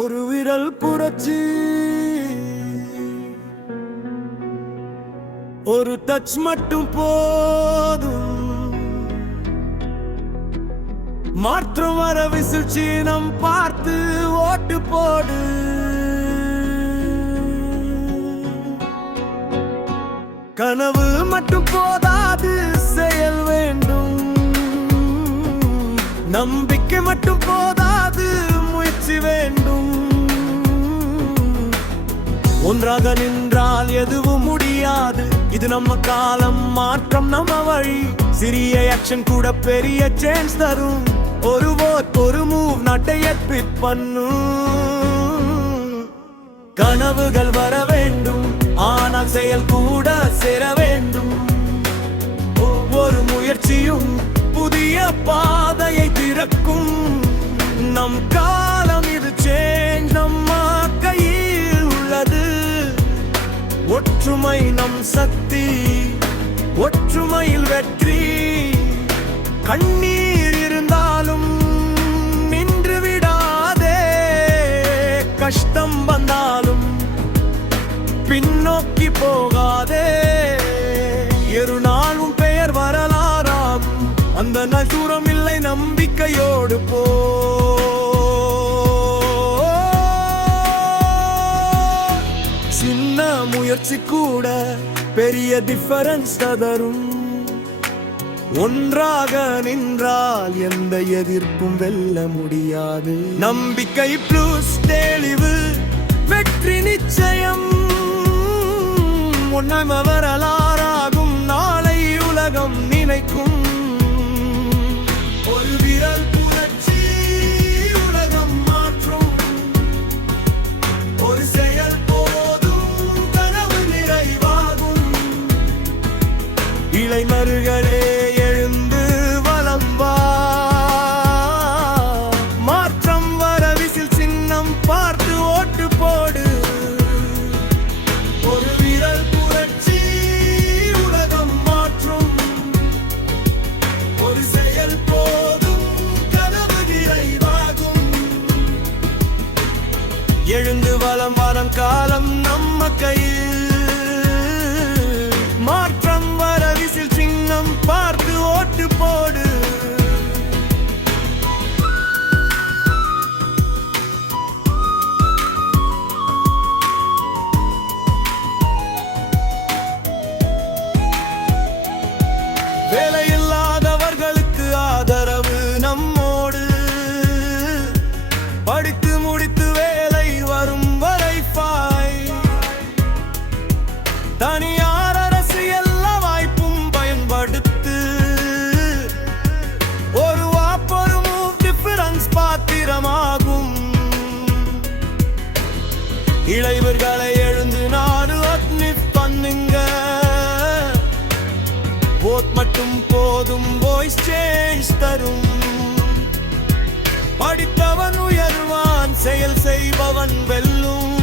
ஒரு விரல் புரட்சி, ஒரு டச் மட்டும் போதும். மாற்றம் வர விசில் சீனம் பார்த்து ஓட்டு போடு. கனவு மட்டும் போதாது, செயல் வேண்டும். நம்பிக்கை மட்டும் போதாது, முயற்சி வேண்டும். ஒன்றாக நின்றால் எதுவும் முடியாது. இது நம்ம காலம், மாற்றம் நம்ம வழி. சிறிய ஆக்ஷன் கூட பெரிய சேஞ்ச் தரும். ஒரு vote, ஒரு மூவ் நாட்டை எட்பிட் பண்ணும். கனவுகள் வர வேண்டும், ஆனால் செயல் கூட சேர வேண்டும். ஒவ்வொரு முயற்சியும் புதிய பாதையை திறக்கும். நம் காலம் இது, சேஞ்ச் நம்ம கையில் உள்ளது. ஒற்றுமை நம் சக்தி, ஒற்றுமையில் வெற்றி. கண்ணீர் இருந்தாலும் நின்று விடாதே. கஷ்டம் வந்தாலும் பின்னோக்கி போகாதே. ஒரு நாளும் பெயர் வரலாறாகும். அந்த நாள் தூரம் இல்லை, நம்பிக்கையோடு போ. சின்ன முயற்சி கூட பெரிய டிஃபரன்ஸ் தரும். ஒன்றாக நின்றால் எந்த எதிர்ப்பும் வெல்ல முடியாது. நம்பிக்கை ப்ளஸ் தெளிவு, வெற்றி நிச்சயம். உன்னை வரலாறாகும், நாளை உலகம் நினைக்கும். ஒரு விரல் புரட்சி உலகம் மாற்றும். ஒரு செயல் போதும், கனவு நிறைவாகும். இளைஞர்களே எழுந்து வலம் வா. மாற்றம் வர விசில் சின்னம் பார்த்து ஓட்டு போடு. ஒரு விரல் புரட்சி உலகம் மாற்றும். ஒரு செயல் போதும், கனவு நிறைவாகும். எழுந்து வலம் வரும் காலம் நம்ம கையில். மாற்றம் வர விசில் சின்னம் பார்த்து ஓட்டு போடு. வேலையில்லாதவர்களுக்கு ஆதரவு நம்மோடு. படித்து முடித்து வேலை வரும் வரை தனியார் அரசு எல்லா வாய்ப்பும் பயன்படுத்து. ஒரு வாப்பொரு மூவ் டிஃபரன்ஸ் பாத்திரமாகும். இளைவர்களை எழுந்து நாடு அட்மிட் பண்ணுங்க. vote மட்டும் போதும், வாய்ஸ் சேஞ்ச் தரும். படித்தவன் உயர்வான், செயல் செய்பவன் வெல்லும்.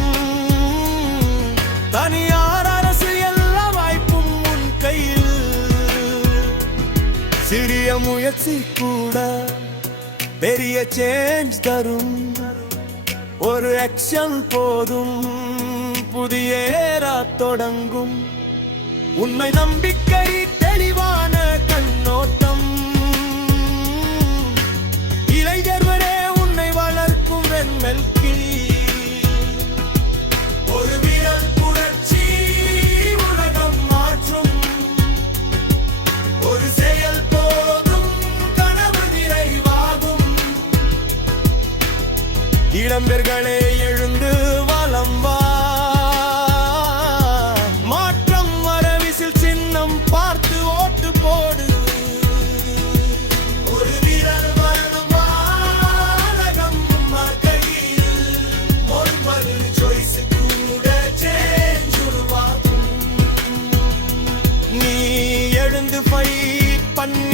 தனியார் அரசு எல்லா வாய்ப்பும் உன் கையில். சிறிய முயற்சி கூட பெரிய சேஞ்ச் தரும். ஒரு ஆக்ஷன் போதும், புதிய ஏரா தொடங்கும். உண்மை, நம்பிக்கை, தெளிவான கண்ணோட்டம். இளைஞர்களே உன்னை வளர்க்கும் வெண்மெல்கி. ஒரு விரல் புரட்சி உலகம் மாற்றும். ஒரு செயல் போதும், கனவு நிறைவாகும். இளம்பெர்களே எழுந்து வலம் வா. மாற்றம் வர விசில் சின்னம் பார்த்து ஓட்டு போடு. ஒரு வீரர் வரணும் வானகம் கையில். ஒன்பது சாய்ஸ் கூட சேஞ்ச் உருவாக்கும். நீ எழுந்து ஃபைட் பண்ணி